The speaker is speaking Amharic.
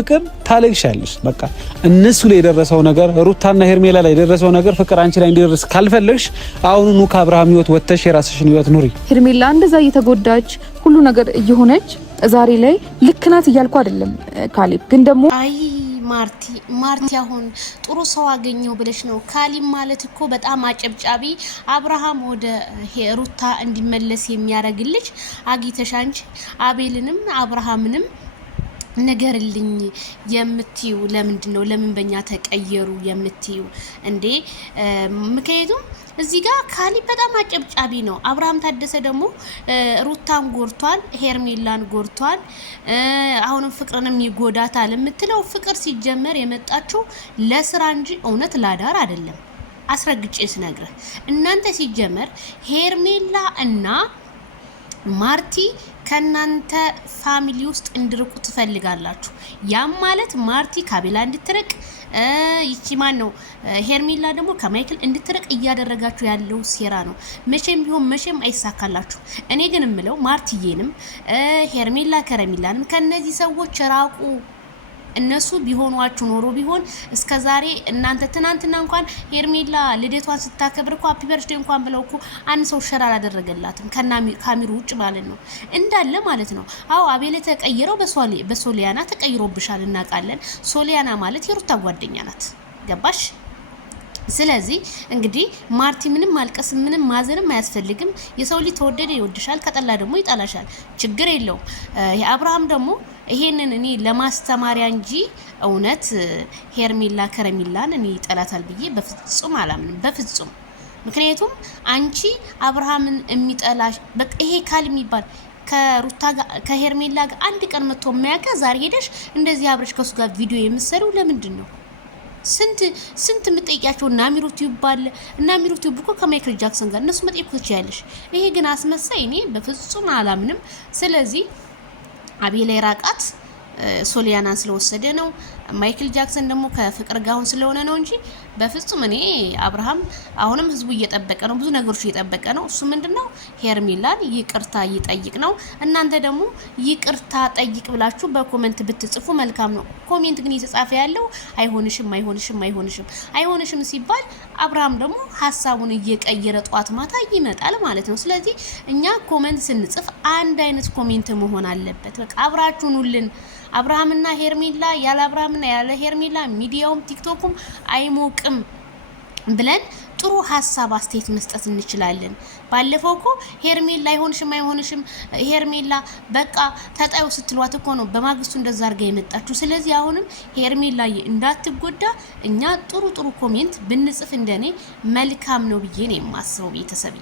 ፍቅር ታለቅሻለሽ። በቃ እነሱ ላይ የደረሰው ነገር ሩታና ሄርሜላ ላይ የደረሰው ነገር ፍቅር አንቺ ላይ እንዲደርስ ካልፈለግሽ አሁኑኑ ከአብርሃም ህይወት ወጥተሽ የራስሽን ህይወት ኑሪ። ሄርሜላ እንደዛ እየተጎዳች ሁሉ ነገር እየሆነች ዛሬ ላይ ልክ ናት እያልኩ አይደለም ካሌብ፣ ግን ደግሞ አይ ማርቲ አሁን ጥሩ ሰው አገኘው ብለሽ ነው። ካሊብ ማለት እኮ በጣም አጨብጫቢ አብርሃም ወደ ሩታ እንዲመለስ የሚያደርግልሽ አግኝተሽ አንቺ አቤልንም አብርሃምንም ነገርልኝ የምትዩ ለምንድነው? ለምን በእኛ ተቀየሩ የምትዩ እንዴ? ምክንያቱም እዚህ ጋር ካሊብ በጣም አጨብጫቢ ነው። አብርሃም ታደሰ ደግሞ ሩታን ጎርቷል፣ ሄርሜላን ጎርቷል። አሁንም ፍቅርንም ይጎዳታል የምትለው ፍቅር ሲጀመር የመጣችው ለስራ እንጂ እውነት ላዳር አይደለም። አስረግጬ ስነግርህ እናንተ ሲጀመር ሄርሜላ እና ማርቲ ከናንተ ፋሚሊ ውስጥ እንድርቁ ትፈልጋላችሁ። ያም ማለት ማርቲ ካቤላ እንድትርቅ ይቺ ማን ነው ሄርሜላ ደግሞ ከማይክል እንድትርቅ እያደረጋችሁ ያለው ሴራ ነው። መቼም ቢሆን መቼም አይሳካላችሁ። እኔ ግን እምለው ማርቲዬንም ሄርሜላ ከረሚላንም ከነዚህ ሰዎች ራቁ። እነሱ ቢሆኗችሁ ኖሮ ቢሆን እስከዛሬ እናንተ ትናንትና እንኳን ሄርሜላ ልደቷን ስታከብር እኮ ሃፒ በርዝዴይ እንኳን ብለው እኮ አንድ ሰው ሸር አላደረገላትም ካሜሩ ውጭ ማለት ነው እንዳለ ማለት ነው። አዎ አቤል ተቀይረው በሶሊያና ተቀይሮብሻል እናውቃለን። ሶሊያና ማለት የሩታ ጓደኛ ናት። ገባሽ? ስለዚህ እንግዲህ ማርቲ ምንም ማልቀስ ምንም ማዘንም አያስፈልግም። የሰው ልጅ ተወደደ ይወድሻል፣ ከጠላ ደግሞ ይጣላሻል። ችግር የለውም። አብርሃም ደግሞ ይሄንን እኔ ለማስተማሪያ እንጂ እውነት ሄርሜላ ከረሚላን እኔ ይጠላታል ብዬ በፍጹም አላምንም፣ በፍጹም። ምክንያቱም አንቺ አብርሃምን የሚጠላሽ በቃ ይሄ ካል የሚባል ከሩታ ጋር ከሄርሜላ ጋር አንድ ቀን መጥቶ የማያውቅ ዛሬ ሄደሽ እንደዚህ አብረሽ ከሱ ጋር ቪዲዮ የምትሰሪው ለምንድን ነው? ስንት የምጠይቂያቸው እና አሚሮት ይባል እና አሚሮት ይብኮ ከማይክል ጃክሰን ጋር እነሱ መጠየቅ ትችያለሽ። ይሄ ግን አስመሳይ እኔ በፍጹም አላምንም። ስለዚህ አቤል ራቃት ሶሊያናን ስለወሰደ ነው። ማይክል ጃክሰን ደግሞ ከፍቅር ጋር አሁን ስለሆነ ነው እንጂ በፍጹም እኔ አብርሃም አሁንም ህዝቡ እየጠበቀ ነው፣ ብዙ ነገሮች እየጠበቀ ነው። እሱ ምንድነው ሄርሜላን ይቅርታ ይጠይቅ ነው። እናንተ ደግሞ ይቅርታ ጠይቅ ብላችሁ በኮሜንት ብትጽፉ መልካም ነው። ኮሜንት ግን እየተጻፈ ያለው አይሆንሽም ሲባል አብርሃም ደግሞ ሀሳቡን እየቀየረ ጧት ማታ ይመጣል ማለት ነው። ስለዚህ እኛ ኮሜንት ስንጽፍ አንድ አይነት ኮሜንት መሆን አለበት። በቃ አብራችሁን ሁሉን አብርሃምና ሄርሜላ ያለ አብርሃምና ያለ ሄርሜላ ሚዲያውም ቲክቶኩም አይሞቅም ብለን ጥሩ ሀሳብ አስተያየት መስጠት እንችላለን። ባለፈው እኮ ሄርሜላ አይሆንሽም ሄርሜላ በቃ ተጣዩ ስትሏት እኮ ነው በማግስቱ እንደዛ አርጋ የመጣችሁ። ስለዚህ አሁንም ሄርሜላ እንዳትጎዳ እኛ ጥሩ ኮሜንት ብንጽፍ እንደኔ መልካም ነው ብዬ ነው የማስበው ቤተሰብዬ።